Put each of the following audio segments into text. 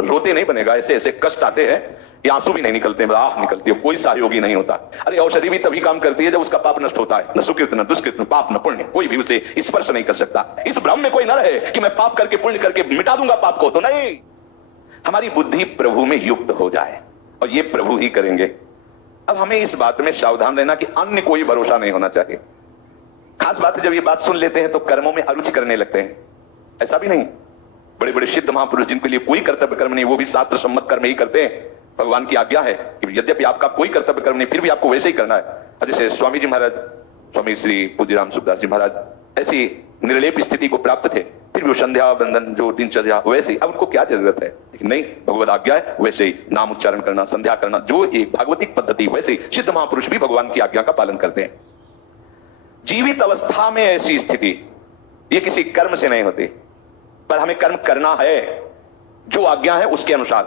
रोते नहीं बनेगा, ऐसे ऐसे कष्ट आते हैं, ये आंसू भी नहीं निकलते, आह निकलती है, कोई सहयोगी नहीं होता। अरे औषधि भी तभी काम करती है जब उसका पाप नष्ट होता है। न सुकृत न दुष्कृत न पाप न पुण्य, कोई भी उसे स्पर्श नहीं कर सकता। इस भ्रम में कोई न रहे कि मैं पाप करके पुण्य करके मिटा दूंगा पाप को, तो नहीं। हमारी बुद्धि प्रभु में युक्त हो जाए, और ये प्रभु ही करेंगे। अब हमें इस बात में सावधान रहना कि अन्य कोई भरोसा नहीं होना चाहिए। खास बात है, जब ये बात सुन लेते हैं तो कर्मों में अरुचि करने लगते हैं। ऐसा भी नहीं, बड़े बड़े सिद्ध महापुरुष जिनके लिए कोई कर्तव्य कर्म नहीं, वो भी शास्त्र सम्मत कर्म ही करते हैं। भगवान की आज्ञा है कि यद्यपि आपका कोई कर्तव्य कर्म नहीं, फिर भी आपको वैसे ही करना है। जैसे स्वामी जी महाराज, स्वामी श्री पूज्य राम सुखदास जी महाराज ऐसी निर्लेप स्थिति को प्राप्त थे, फिर भी वो संध्या बंधन जो दिनचर्या वैसे ही। अब उनको क्या जरूरत है, लेकिन नहीं, भगवत आज्ञा है वैसे ही नाम उच्चारण करना, संध्या करना, जो एक भागवतिक पद्धति, वैसे ही सिद्ध महापुरुष भी भगवान की आज्ञा का पालन करते हैं। जीवित अवस्था में ऐसी स्थिति ये किसी कर्म से नहीं होती, पर हमें कर्म करना है जो आज्ञा है उसके अनुसार।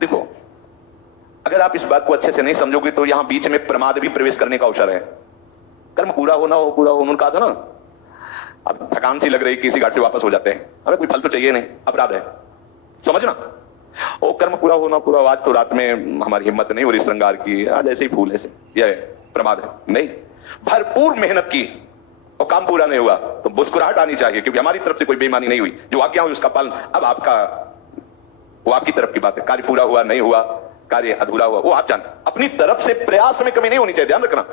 देखो, अगर आप इस बात को अच्छे से नहीं समझोगे तो यहां बीच में प्रमाद भी प्रवेश करने का अवसर है। कर्म पूरा हो ना हो, पूरा हो, उन्होंने कहा था ना, अब थकान सी लग रही, किसी घाट से वापस हो जाते हैं, हमें कोई फल तो चाहिए नहीं, अपराध है, समझना। ओ कर्म पूरा हो ना पूरा, आज तो रात में हमारी हिम्मत नहीं हो रही श्रृंगार की, आज ऐसे ही फूल ऐसे, यह प्रमाद है। नहीं, भरपूर मेहनत की और काम पूरा नहीं हुआ तो मुस्कुराहट आनी चाहिए, क्योंकि हमारी तरफ से कोई बेईमानी नहीं हुई, जो आज्ञा हुई उसका पालन। अब आपका, वो आपकी तरफ की बात है, कार्य पूरा हुआ नहीं हुआ, कार्य अधूरा हुआ, वो आप जान, अपनी तरफ से प्रयास में कमी नहीं होनी चाहिए, ध्यान रखना।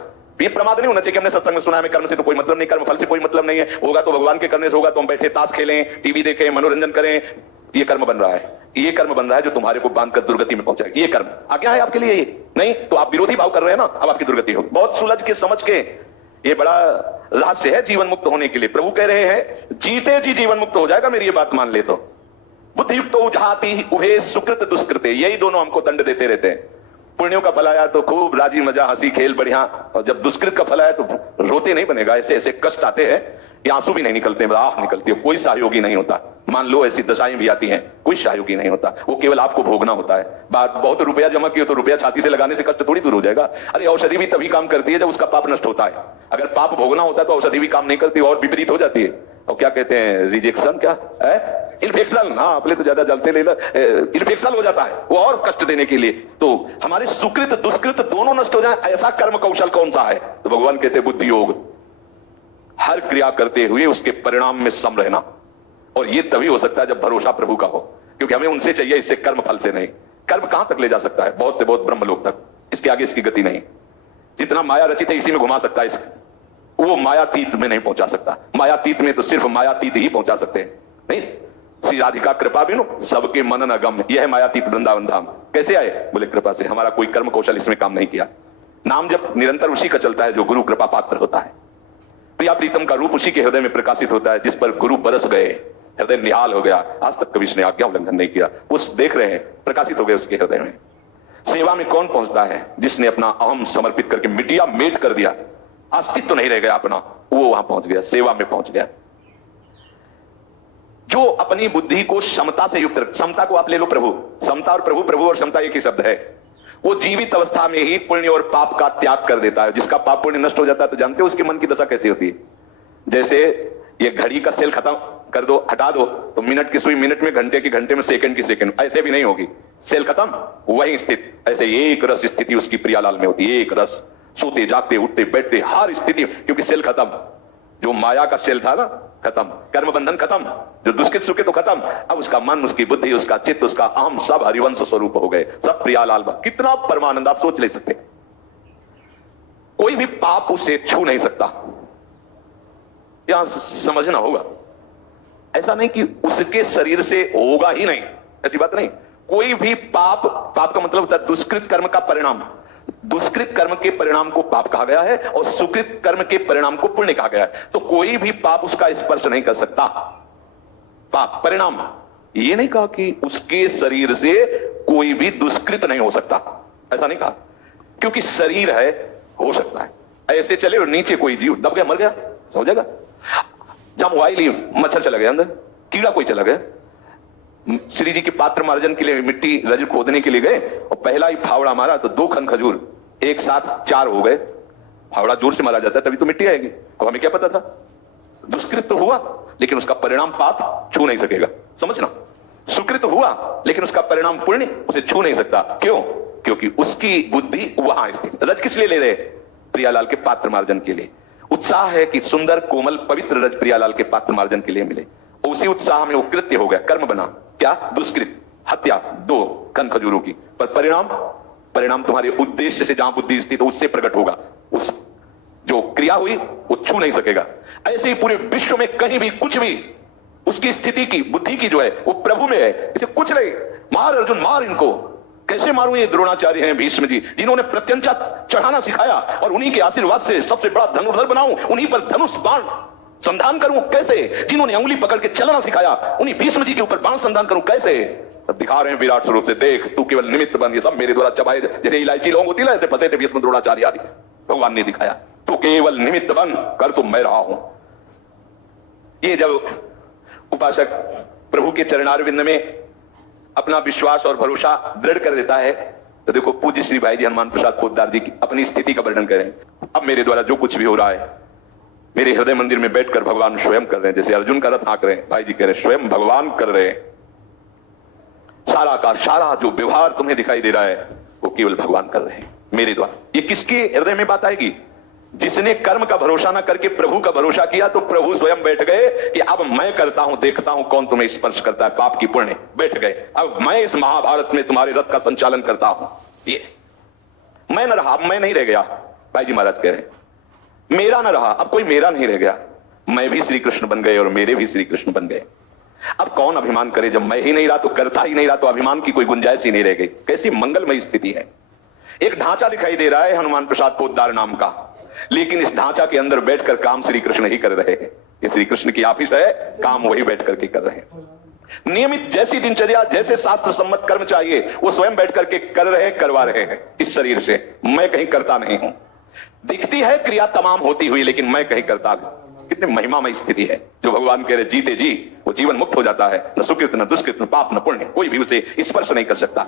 ये प्रमाद नहीं होना चाहिए कि हमने सत्संग में सुना है, कर्म से तो कोई मतलब नहीं, कर्म फल से कोई मतलब नहीं है, होगा तो भगवान के करने से होगा, तो हम बैठे ताश खेलें, टीवी देखें, मनोरंजन करें, ये कर्म बन रहा है, ये कर्म बन रहा है जो तुम्हारे को बांधकर दुर्गति में पहुंचाएगा। ये कर्म आज्ञा है आपके लिए, ये नहीं तो आप विरोधी भाव कर रहे हैं ना, अब आपकी दुर्गति होगी। बहुत सुलझ के समझ के, ये बड़ा रहस्य है जीवन मुक्त होने के लिए। प्रभु कह रहे हैं जीते जी जीवन मुक्त हो जाएगा, मेरी ये बात मान ले तो। बुद्धियुक्त उजहाति उभे सुकृत दुष्कृते, यही दोनों हमको दंड देते रहते हैं। पुण्यों का फल आया तो खूब राजी मजा हंसी खेल बढ़िया, और जब दुष्कृत का फल आया तो रोते नहीं बनेगा, ऐसे ऐसे कष्ट आते हैं, ये आंसू भी नहीं निकलते, आह निकलती है, कोई सहयोगी नहीं होता। मान लो ऐसी दशाएं भी आती हैं, कोई सहयोगी नहीं होता, वो केवल आपको भोगना होता है। बात बहुत रुपया जमा किया तो रुपया छाती से लगाने से कष्ट थोड़ी दूर हो जाएगा। अरे औषधि भी तभी काम करती है जब उसका पाप नष्ट होता है। अगर पाप भोगना होता है तो औषधि भी काम नहीं करती और विपरीत हो जाती है। और क्या कहते हैं, रिजेक्शन, क्या है, इन्फेक्शन, हाँ अपने तो ज्यादा जलते ले, इन्फेक्शन हो जाता है वो और कष्ट देने के लिए। तो हमारे सुकृत दुष्कृत दोनों नष्ट हो जाए, ऐसा कर्म कौशल कौन सा है? तो भगवान कहते हैं बुद्धि योग। हर क्रिया करते हुए उसके परिणाम में सम रहना, और ये तभी हो सकता है जब भरोसा प्रभु का हो, क्योंकि हमें उनसे चाहिए, इससे कर्म फल से नहीं। कर्म कहां तक ले जा सकता है? बहुत से बहुत ब्रह्मलोक तक, इसके आगे इसकी गति नहीं। जितना माया रचित है इसी में घुमा सकता है, वो मायातीत में नहीं पहुंचा सकता। मायातीत में तो सिर्फ मायातीत ही पहुंचा सकते हैं। नहीं, श्री राधिका कृपा बिनु सबके मनन अगम्य, यह है मायातीत वृंदावन धाम। कैसे आए? बोले कृपा से, हमारा कोई कर्म कौशल इसमें काम नहीं किया। नाम जब निरंतर उसी का चलता है जो गुरु कृपा पात्र होता है। प्रिया प्रीतम का रूप उसी के हृदय में प्रकाशित होता है जिस पर गुरु बरस गए, हृदय निहाल हो गया। आज तक कभी उसने आज्ञा उल्लंघन नहीं किया, उस देख रहे हैं प्रकाशित हो गए उसके हृदय में। सेवा में कौन पहुंचता है? जिसने अपना अहम समर्पित करके मिटिया मेट कर दिया, अस्तित्व तो नहीं रह गया अपना, वो वहां पहुंच गया, सेवा में पहुंच गया। जो अपनी बुद्धि को समता से युक्त, समता को आप ले लो प्रभु, समता और प्रभु, प्रभु और समता एक ही शब्द है। वो जीवित अवस्था में ही पुण्य और पाप का त्याग कर देता है। जिसका पाप पुण्य नष्ट हो जाता है तो जानते हो उसके मन की दशा कैसी होती है? जैसे ये घड़ी का सेल खत्म कर दो, हटा दो, तो मिनट की सुई मिनट में, घंटे की घंटे में, सेकंड की सेकंड, ऐसे भी नहीं होगी। सेल खत्म, वही स्थित, ऐसे एक रस स्थिति उसकी प्रियालाल में होती है। एक रस, सोते जागते उठते बैठते हर स्थिति, क्योंकि सेल खत्म। जो माया का सेल था ना, खत्म। कर्म बंधन खत्म, जो दुष्कृत सुखे तो खत्म। अब उसका मन, उसकी बुद्धि, उसका चित्त, उसका अहम सब हरिवंश स्वरूप हो गए, सब प्रियालाल। कितना परमानंद आप सोच ले सकते। कोई भी पाप उसे छू नहीं सकता, यहां समझना होगा। ऐसा नहीं कि उसके शरीर से होगा ही नहीं, ऐसी बात नहीं। कोई भी पाप, पाप का मतलब होता है दुष्कृत कर्म का परिणाम। दुष्कृत कर्म के परिणाम को पाप कहा गया है और सुकृत कर्म के परिणाम को पुण्य कहा गया है। तो कोई भी पाप उसका स्पर्श नहीं कर सकता। पाप परिणाम, ये नहीं कहा कि उसके शरीर से कोई भी दुष्कृत नहीं हो सकता, ऐसा नहीं कहा, क्योंकि शरीर है, हो सकता है ऐसे चले और नीचे कोई जीव दब गया, मर गया, हो जाएगा। जब मोबाइल ही मच्छर चला गया अंदर, कीड़ा कोई चला गया। श्री जी के पात्र मार्जन के लिए मिट्टी रज खोदने के लिए गए और पहला ही फावड़ा मारा तो 2 खन खजूर एक साथ 4 हो गए। फावड़ा जोर से मारा जाता है तभी तो मिट्टी आएगी। अब हमें क्या पता था? दुष्कृत तो हुआ, लेकिन उसका परिणाम पाप छू नहीं सकेगा, समझना। सुकृत हुआ, लेकिन उसका परिणाम पुण्य उसे छू नहीं सकता। क्यों? क्योंकि उसकी बुद्धि वहां स्थित। रज किस लिए ले रहे? प्रियालाल के पात्र मार्जन के लिए। उत्साह है कि सुंदर कोमल पवित्र रज प्रियालाल के पात्र मार्जन के लिए मिले। उसी उत्साह में वो कृत्य हो गया, कर्म बना। क्या? दुष्कृत, हत्या, 2 कन खजूरों की। पर परिणाम तुम्हारे उद्देश्य से जहां बुद्धि स्थित है उससे प्रकट होगा। उस जो क्रिया हुई वो छू नहीं सकेगा। ऐसे ही पूरे विश्व में कहीं भी कुछ भी उसकी स्थिति की बुद्धि की जो है वो प्रभु में है। इसे कुछ नहीं। मार अर्जुन मार इनको। कैसे मारूं? ये द्रोणाचार्य हैं, भीष्म जी, जिन्होंने प्रत्यंचा चढ़ाना सिखाया, और उन्हीं के आशीर्वाद से सबसे बड़ा धनुर्धर बनाऊं, उन्हीं पर धनुष बाण संधान करूं कैसे? जिन्होंने अंगुली पकड़ के चलना सिखाया, उन्हीं भीष्म जी के ऊपर बाण संधान करूं कैसे? तब दिखा रहे हैं विराट स्वरूप से, देख तू केवल निमित्त बन, ये सब मेरे द्वारा चबाए, जैसे इलायची लौंग होती है ऐसे फंसे थे भीष्म द्रोणाचार्य आदि। भगवान ने दिखाया तू केवल निमित्त बन, कर तो मैं रहा हूं। ये जब उपासक प्रभु के चरणारविंद में अपना विश्वास और भरोसा दृढ़ कर देता है, तो देखो पूज्य श्री भाई जी हनुमान प्रसाद पोद्दार जी की अपनी स्थिति का वर्णन करें। अब मेरे द्वारा जो कुछ भी हो रहा है, मेरे हृदय मंदिर में बैठकर भगवान स्वयं कर रहे हैं। जैसे अर्जुन का रथ हाँक रहे हैं, भाई जी कह रहे हैं स्वयं भगवान कर रहे हैं। सारा का सारा जो व्यवहार तुम्हें दिखाई दे रहा है वो केवल भगवान कर रहे हैं मेरे द्वारा। ये किसके हृदय में बात आएगी? जिसने कर्म का भरोसा ना करके प्रभु का भरोसा किया, तो प्रभु स्वयं बैठ गए कि अब मैं करता हूं, देखता हूं कौन तुम्हें स्पर्श करता है, पाप की पुण्य। बैठ गए, अब मैं इस महाभारत में तुम्हारे रथ का संचालन करता हूं। ये मैं न रहा, अब मैं नहीं रह गया। भाई जी महाराज कह रहे हैं मेरा न रहा, अब कोई मेरा नहीं रह गया। मैं भी श्री कृष्ण बन गए और मेरे भी श्री कृष्ण बन गए। अब कौन अभिमान करे? जब मैं ही नहीं रहा, तो करता ही नहीं रहा, तो अभिमान की कोई गुंजाइश ही नहीं रह गई। कैसी मंगलमय स्थिति है। एक ढांचा दिखाई दे रहा है हनुमान प्रसाद पोद्दार नाम का, लेकिन इस ढांचा के अंदर बैठकर काम श्री कृष्ण ही कर रहे हैं। ये श्री कृष्ण की ऑफिस है, काम वही बैठ करके कर रहे हैं। नियमित जैसी दिनचर्या, जैसे शास्त्र सम्मत कर्म चाहिए, वो स्वयं बैठ करके कर रहे हैं, करवा रहे हैं इस शरीर से। मैं कहीं करता नहीं हूं। दिखती है क्रिया तमाम होती हुई, लेकिन मैं कहीं करता नहीं। कितनी महिमामय स्थिति है जो भगवान कह रहे जीते जी वो जीवन मुक्त हो जाता है। न सुकृत, न दुष्कृत, न पाप, न पुण्य, कोई भी उसे स्पर्श नहीं कर सकता।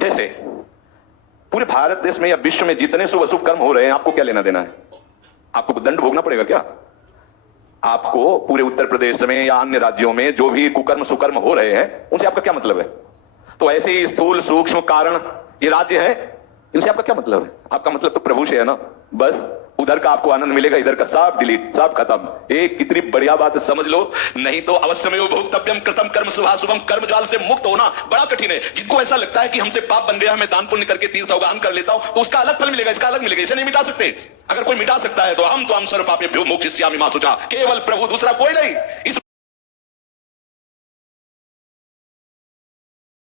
जैसे पूरे भारत देश में या विश्व में जितने शुभ अशुभ कर्म हो रहे हैं, आपको क्या लेना देना है? आपको दंड भोगना पड़ेगा क्या? आपको पूरे उत्तर प्रदेश में या अन्य राज्यों में जो भी कुकर्म सुकर्म हो रहे हैं, उनसे आपका क्या मतलब है? तो ऐसे ही स्थूल सूक्ष्म कारण ये राज्य है, इनसे आपका क्या मतलब है? आपका मतलब तो प्रभु से है ना। बस उधर का आपको आनंद मिलेगा, इधर का सब डिलीट, सब खत्म। एक कितनी बढ़िया बात है, समझ लो। नहीं तो अवश्यमेव भोक्तव्यम कृतम कर्म शुभाशुभम, कर्म जाल से मुक्त होना बड़ा कठिन है। जिनको ऐसा लगता है कि हमसे पाप बन गया, मैं दान पुण्य करके तीर्थ अवगाहन कर लेता हूं तो उसका अलग फल मिलेगा, इसका अलग मिलेगा। इसे नहीं मिटा सकते। अगर कोई मिटा सकता है तो हम सर्व पापेभ्यो मोक्षयिष्यामि मा शुचा। केवल प्रभु, दूसरा कोई नहीं। इस